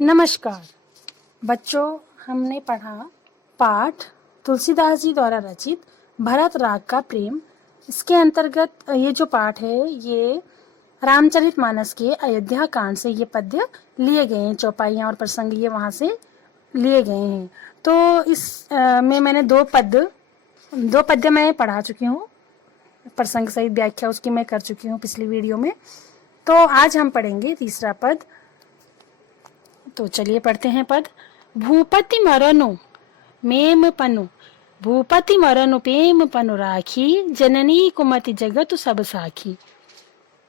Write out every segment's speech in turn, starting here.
नमस्कार बच्चों, हमने पढ़ा पाठ तुलसीदास जी द्वारा रचित भरत राग का प्रेम। इसके अंतर्गत ये जो पाठ है ये रामचरितमानस के अयोध्या कांड से ये पद्य लिए गए हैं। चौपाइयाँ और प्रसंग ये वहाँ से लिए गए हैं। तो इस में मैंने दो पद्य मैं पढ़ा चुकी हूँ। प्रसंग सहित व्याख्या उसकी मैं कर चुकी हूँ पिछली वीडियो में। तो आज हम पढ़ेंगे तीसरा पद। तो चलिए पढ़ते हैं पद। भूपति मरनु मेम पनु, भूपति मरनु प्रेम पनु राखी, जननी कुमति जगत सब साखी।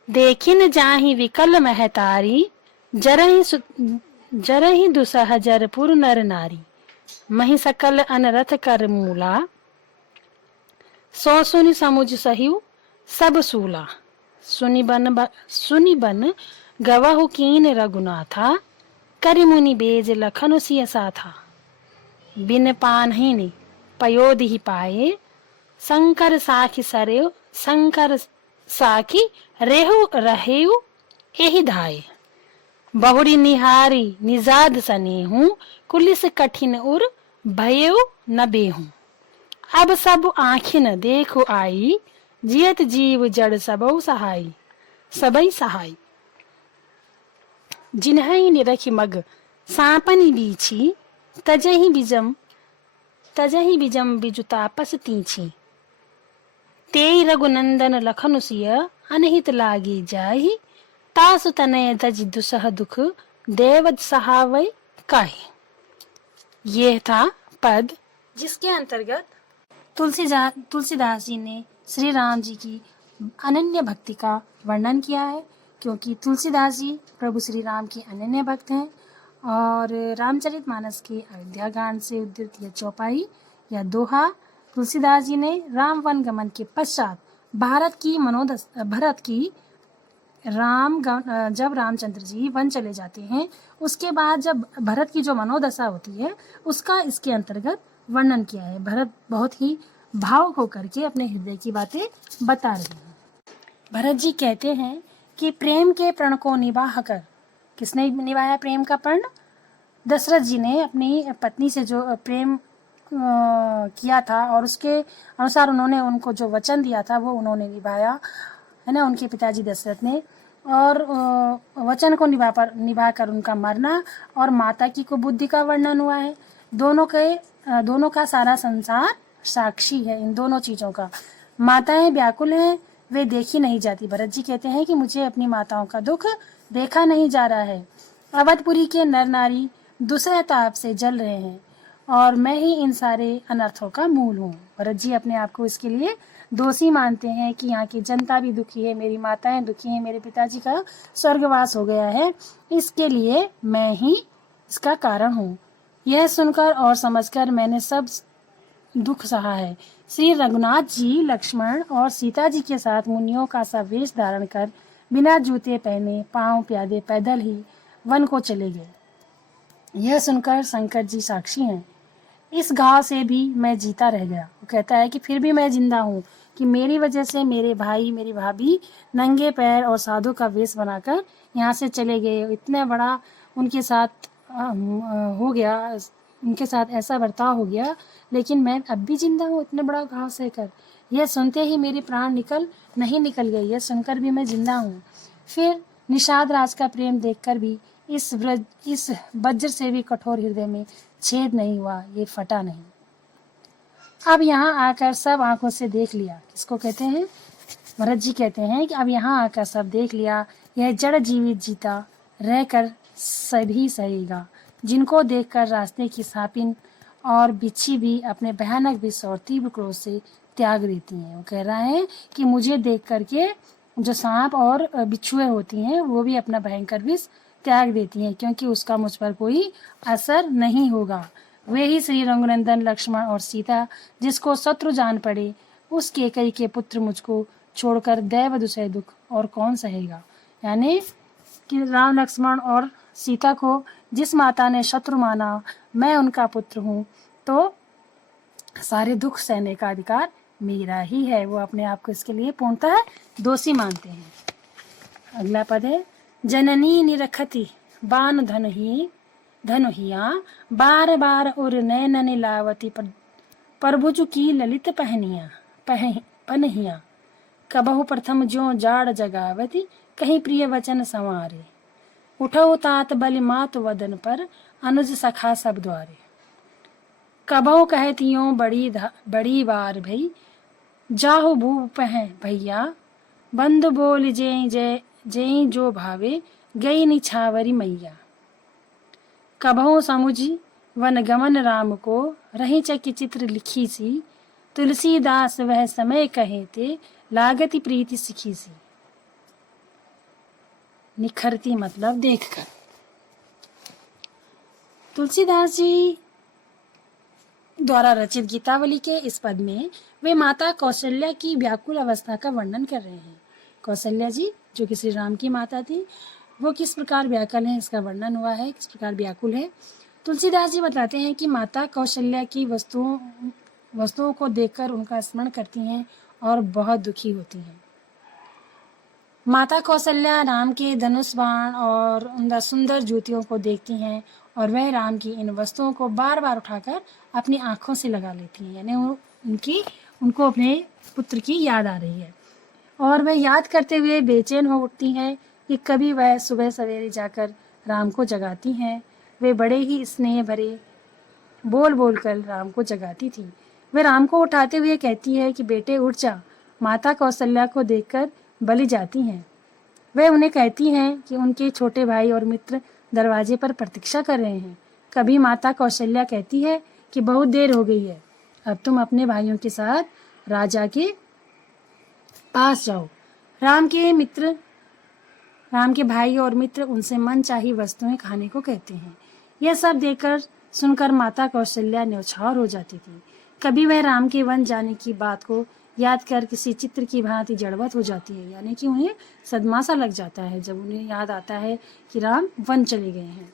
देखिन जाहि विकल महतारी, जरहि दुसह जरपुर नर नारी। मही सकल अनरथ कर मूला, सो सुनि समुझ सहिउ सब सूला। सुनि बन गवहु कीन रघुनाथा, करि मुनि बेज लखनु सिय साथा। बिन पान्हिनि पयोदिहि पाए, शंकर साखी रहेउ एहि धाये। बहुरी निहारी निजाद सनेहु, कुलिस कठिन उर भयउ न बेहु। अब सब आँखिन देखु आई, जियत जीव जड़ सबई सहाई। जिन्हहि निरखि मग सांपनि बीछी, तजहि बिजम बिजु तापस तीछी। तेई रघुनंदन लखनु सिय, अनहित लागी जाहि। तासु तनय तज दुसह दुख, देव सहावै काहि। यह था पद जिसके अंतर्गत तुलसीदास जी ने श्री राम जी की अनन्य भक्ति का वर्णन किया है। क्योंकि तुलसीदास जी प्रभु श्री राम के अनन्य भक्त हैं और रामचरितमानस के अयोध्या कांड से उद्धृत यह चौपाई या दोहा तुलसीदास जी ने राम वन गमन के पश्चात जब रामचंद्र जी वन चले जाते हैं, उसके बाद जब भरत की जो मनोदशा होती है उसका इसके अंतर्गत वर्णन किया है। भरत बहुत ही भावुक होकर के अपने हृदय की बातें बता रहे हैं। भरत जी कहते हैं कि प्रेम के प्रण को निभाह कर, किसने निभाया प्रेम का प्रण? दशरथ जी ने अपनी पत्नी से जो प्रेम किया था और उसके अनुसार उन्होंने उनको जो वचन दिया था वो उन्होंने निभाया है ना, उनके पिताजी दशरथ ने। और वचन को निभा कर उनका मरना और माता की कुबुद्धि का वर्णन हुआ है। दोनों का सारा संसार साक्षी है इन दोनों चीजों का। माताएं व्याकुल हैं, वे देखी नहीं जाती। भरत जी कहते हैं कि मुझे अपनी माताओं का दुख देखा नहीं जा रहा है। अवधपुरी के नर नारी दूसरे ताप से जल रहे हैं और मैं ही इन सारे अनर्थों का मूल हूँ। भरत जी अपने आप को इसके लिए दोषी मानते हैं कि यहाँ की जनता भी दुखी है, मेरी माताएं दुखी हैं, मेरे पिताजी का स्वर्गवास हो गया है, इसके लिए मैं ही इसका कारण हूँ। यह सुनकर और समझकर मैंने सब दुख सहा है। श्री रघुनाथ जी लक्ष्मण और सीता जी के साथ मुनियों का सा वेश धारण कर बिना जूते पहने पांव प्यादे पैदल ही वन को चले गए। यह सुनकर शंकर जी साक्षी हैं। इस घाव से भी मैं जीता रह गया। वो कहता है कि फिर भी मैं जिंदा हूँ कि मेरी वजह से मेरे भाई मेरी भाभी नंगे पैर और साधु का वेश बनाकर यहाँ से चले गए। इतना बड़ा उनके साथ हो गया, उनके साथ ऐसा बर्ताव हो गया, लेकिन मैं अब भी जिंदा हूँ इतना बड़ा घाव सहकर। यह सुनते ही मेरे प्राण नहीं निकल गए, यह सुनकर भी मैं जिंदा हूँ। फिर निषाद राज का प्रेम देखकर भी इस वज्र से भी कठोर हृदय में छेद नहीं हुआ, ये फटा नहीं। अब यहाँ आकर सब आंखों से देख लिया। किसको कहते हैं? भरत जी कहते हैं कि अब यहाँ आकर सब देख लिया, यह जड़ जीवित जीता रहकर सभी सहेगा। जिनको देखकर रास्ते की सांपिन और बिच्छी भी अपने भयानक विष और तीव्र क्रोध से त्याग देती हैं। वो कह रहा है कि मुझे देख करके जो सांप और बिच्छुएं होती हैं वो भी अपना भयंकर विष त्याग देती हैं, क्योंकि उसका मुझ पर कोई असर नहीं होगा। वे ही श्री रघुनंदन लक्ष्मण और सीता, जिसको शत्रु जान पड़े, उस केकई के पुत्र मुझको छोड़कर दैव दुसह दुख और कौन सहेगा। यानी कि राम लक्ष्मण और सीता को जिस माता ने शत्रु माना, मैं उनका पुत्र हूँ, तो सारे दुख सहने का अधिकार मेरा ही है। वो अपने आप को इसके लिए पूर्णतः दोषी मानते हैं। अगला पद है, जननी निरखति बान धन ही, धनुहिया बार बार और नैन लावती प्रभुजु की ललित पनहिया कबहु प्रथम ज्यों जाड़ जगावती कहीं प्रिय वचन संवारे उठो तात बलि मात वदन पर अनुज सखा सब द्वारे कबहु कहतियों बड़ी बार भई जाहु भूप हैं भैया बंधु बोल जय जो भावे गई निछावरी मैया कबहु समुझी वन गमन राम को रही चकी चित्र लिखी सी तुलसीदास वह समय कहे थे लागति प्रीति सिखी सी। निखरती मतलब देखकर। तुलसीदास जी द्वारा रचित गीतावली के इस पद में वे माता कौशल्या की व्याकुल अवस्था का वर्णन कर रहे हैं। कौशल्या जी जो कि श्री राम की माता थी, वो किस प्रकार व्याकुल है, इसका वर्णन हुआ है, किस प्रकार व्याकुल है। तुलसीदास जी बताते हैं कि माता कौशल्या की वस्तुओं को देखकर उनका स्मरण करती हैं और बहुत दुखी होती हैं। माता कौशल्या राम के धनुष बाण और उनका सुंदर जूतियों को देखती हैं और वह राम की इन वस्तुओं को बार बार उठाकर अपनी आंखों से लगा लेती हैं, यानी उनको अपने पुत्र की याद आ रही है और वह याद करते हुए बेचैन हो उठती हैं कि कभी वह सुबह सवेरे जाकर राम को जगाती हैं। वे बड़े ही स्नेह भरे बोल कर राम को जगाती थी। वह राम को उठाते हुए कहती है कि बेटे उठ जा। माता कौशल्या को देखकर बलि जाती हैं। वह उन्हें कहती हैं कि उनके छोटे भाई और मित्र दरवाजे पर प्रतीक्षा कर रहे हैं। कभी माता कौशल्या कहती है कि बहुत देर हो गई है, अब तुम अपने भाइयों के साथ राजा के पास जाओ। राम के भाई और मित्र उनसे मनचाही वस्तुएं खाने को कहते हैं। यह सब देखकर सुनकर माता कौशल्या न्यौछावर हो जाती थी। कभी वह राम के वन जाने की बात को याद कर किसी चित्र की भांति जड़वत हो जाती है, यानी कि उन्हें सदमा सा लग जाता है जब उन्हें याद आता है कि राम वन चले गए हैं।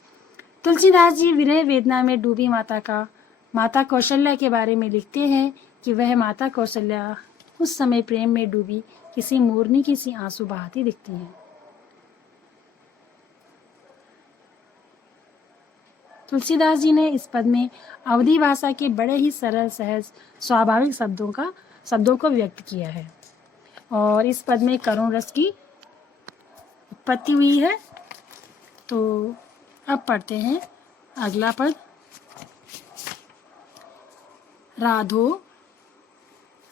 तुलसीदास जी विरह वेदना में डूबी माता कौशल्या के बारे में लिखते हैं कि वह माता कौशल्या उस समय प्रेम में डूबी किसी मोरनी की सी आंसू बहाती दिखती हैं। तुलसीदास जी ने इस पद में अवधी भाषा के बड़े ही सरल सहज स्वाभाविक शब्दों को व्यक्त किया है और इस पद में करुण रस की उत्पत्ति हुई है। तो अब पढ़ते हैं अगला पद।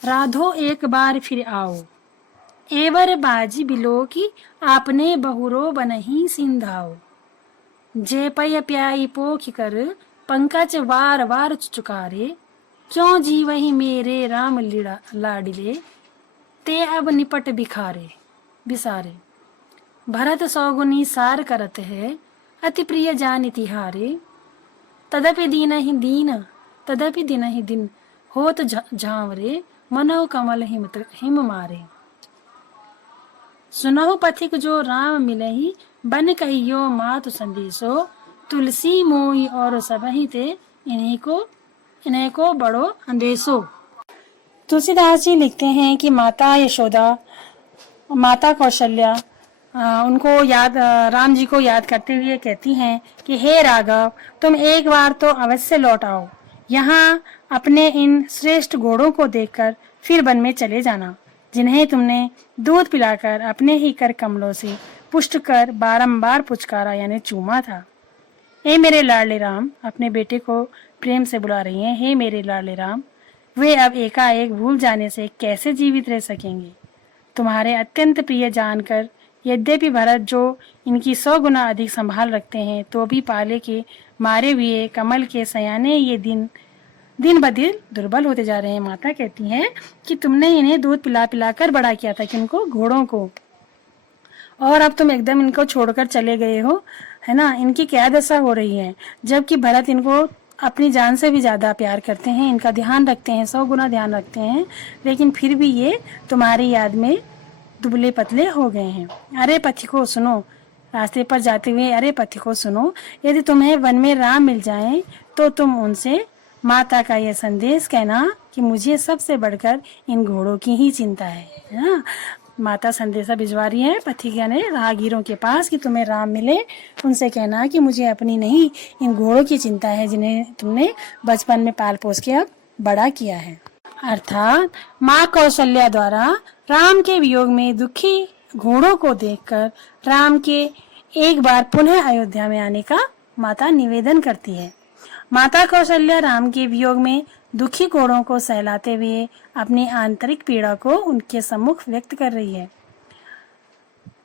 राधो एक बार फिर आओ, एवर बाजी बिलो की आपने बहुरो बनही सिंधाओ। जे पय प्याई पोख कर पंकज वार वार चुकारे, क्यों जी वही मेरे राम लाडिले, ते अब निपट बिसारे। भरत सौगुनी सार करत है, अति प्रिय जान तिहारे। तदपि दिन ही दिन होत झांवरे, मनो कमल हिम मारे। सुनहु पथिक जो राम मिलही, बन कहियो मातु संदेशो। तुलसी मोई और सबहि ते, इन्हीं को बड़ो अंदेशो। तुलसीदास जी लिखते हैं कि माता यशोदा, माता कौशल्या राम जी को याद करते हुए कहती हैं कि हे राघव, तुम एक बार तो अवश्य लौट आओ। यहाँ अपने इन श्रेष्ठ घोड़ों को देखकर फिर वन में चले जाना, जिन्हें तुमने दूध पिलाकर अपने ही कर कमलों से पुष्ट कर बारंबार पुचकारा यानी चूमा था। हे मेरे लाडले राम, अपने बेटे को प्रेम से बुला रही हैं, हे मेरे लाडले राम। वे अब एकाएक भूल जाने से कैसे जीवित रह सकेंगे। तुम्हारे अत्यंत प्रिय जानकर यद्यपि भरत जो इनकी 100 गुना अधिक संभाल रखते हैं, तो भी पाले के मारे हुए कमल के सयाने ये दिन ब दिन दुर्बल होते जा रहे हैं। माता कहती हैं कि तुमने इन्हें दूध पिला कर बड़ा किया था, कि इनको घोड़ों को, और अब तुम एकदम इनको छोड़कर चले गए हो, है ना। इनकी क्या दशा हो रही है, जबकि भरत इनको अपनी जान से भी ज्यादा प्यार करते हैं, इनका ध्यान रखते हैं, 100 गुना ध्यान रखते हैं, लेकिन फिर भी ये तुम्हारी याद में दुबले पतले हो गए हैं। अरे पथिको सुनो, रास्ते पर जाते हुए अरे पथिको सुनो, यदि तुम्हें वन में राम मिल जाएं, तो तुम उनसे माता का यह संदेश कहना कि मुझे सबसे बढ़कर इन घोड़ों की ही चिंता है ना। माता संदेशा भिजवा रही है पथिक यानी राहगीरों के पास कि तुम्हें राम मिले, उनसे कहना कि मुझे अपनी नहीं इन घोड़ों की चिंता है जिन्हें तुमने बचपन में पाल पोस के अब बड़ा किया है। अर्थात माँ कौशल्या द्वारा राम के वियोग में दुखी घोड़ों को देखकर राम के एक बार पुनः अयोध्या में आने का माता निवेदन करती है। माता कौशल्या राम के वियोग में दुखी घोड़ों को सहलाते हुए अपनी आंतरिक पीड़ा को उनके सम्मुख व्यक्त कर रही है।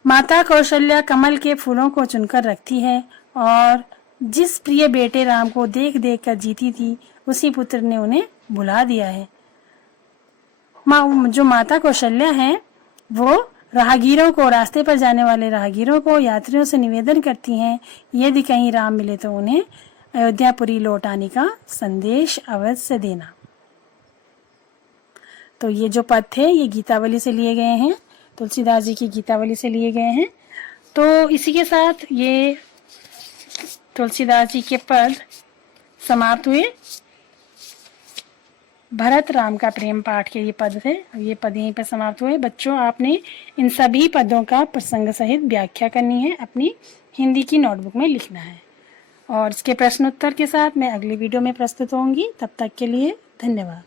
माता कौशल्या कमल के फूलों को चुनकर रखती है और जिस प्रिय बेटे राम को देख देख कर जीती थी उसी पुत्र ने उन्हें भुला दिया है। जो माता कौशल्या है वो राहगीरों को, रास्ते पर जाने वाले राहगीरों को, यात्रियों से निवेदन करती हैं यदि कहीं राम मिले तो उन्हें अयोध्यापुरी लौट आने का संदेश अवश्य देना। तो ये जो पद थे ये गीतावली से लिए गए हैं, तुलसीदास जी की गीतावली से लिए गए हैं। तो इसी के साथ ये तुलसीदास जी के पद समाप्त हुए। भरत राम का प्रेम पाठ के ये पद थे, ये पद यहीं पर समाप्त हुए। बच्चों आपने इन सभी पदों का प्रसंग सहित व्याख्या करनी है, अपनी हिंदी की नोटबुक में लिखना है और इसके प्रश्न उत्तर के साथ मैं अगली वीडियो में प्रस्तुत होंगी। तब तक के लिए धन्यवाद।